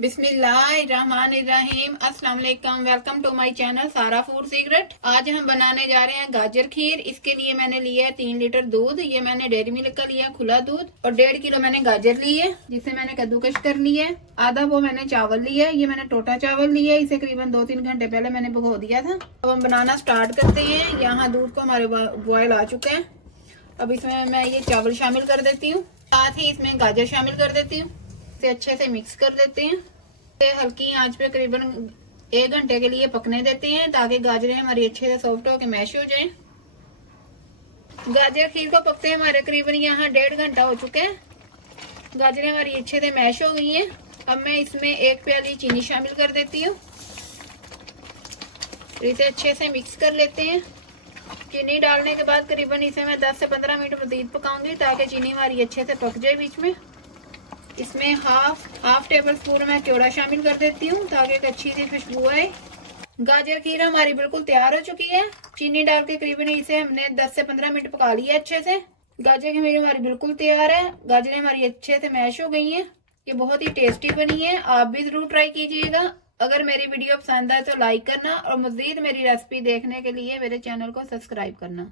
बिस्मिल्लाहिर्रहमानिर्रहीम। अस्सलाम वालेकुम। वेलकम टू माय चैनल सारा फूड सीक्रेट। आज हम बनाने जा रहे हैं गाजर खीर। इसके लिए मैंने लिया है 3 लीटर दूध। ये मैंने डेयरी मिल्क का लिया खुला दूध। और 1.5 किलो मैंने गाजर ली है जिसे मैंने कद्दूकश कर लिया है। आधा वो मैंने चावल लिया है। ये मैंने टोटा चावल लिया है। इसे करीबन 2-3 घंटे पहले मैंने भिगो दिया था। अब हम बनाना स्टार्ट करते हैं। यहाँ दूध को हमारे बॉयल आ चुके हैं। अब इसमें मैं ये चावल शामिल कर देती हूँ, साथ ही इसमें गाजर शामिल कर देती हूँ। इसे अच्छे से मिक्स कर देते हैं। हल्की आंच पे करीबन 1 घंटे के लिए पकने देते हैं ताकि गाजरें हमारी अच्छे से सॉफ्ट होकर मैश हो जाएं। गाजर खीर को पकते हमारे करीबन यहाँ 1.5 घंटा हो चुका है। गाजरें हमारी अच्छे से मैश हो गई हैं। अब मैं इसमें 1 प्याली चीनी शामिल कर देती हूँ। इसे अच्छे से मिक्स कर लेते हैं। चीनी डालने के बाद करीबन इसे मैं 10 से 15 मिनट मजीद पकाऊंगी ताकि चीनी हमारी अच्छे से पक जाए बीच में। इसमें हाफ टेबल स्पून मैं केवड़ा शामिल कर देती हूँ ताकि एक अच्छी सी खुशबू आए। गाजर खीर हमारी बिल्कुल तैयार हो चुकी है। चीनी डाल के करीबन इसे हमने 10 से 15 मिनट पका लिया अच्छे से। गाजर खीर हमारी बिल्कुल तैयार है। गाजरें हमारी अच्छे से मैश हो गई हैं। ये बहुत ही टेस्टी बनी है। आप भी जरूर ट्राई कीजिएगा। अगर मेरी वीडियो पसंद आए तो लाइक करना और मजीद मेरी रेसिपी देखने के लिए मेरे चैनल को सब्सक्राइब करना।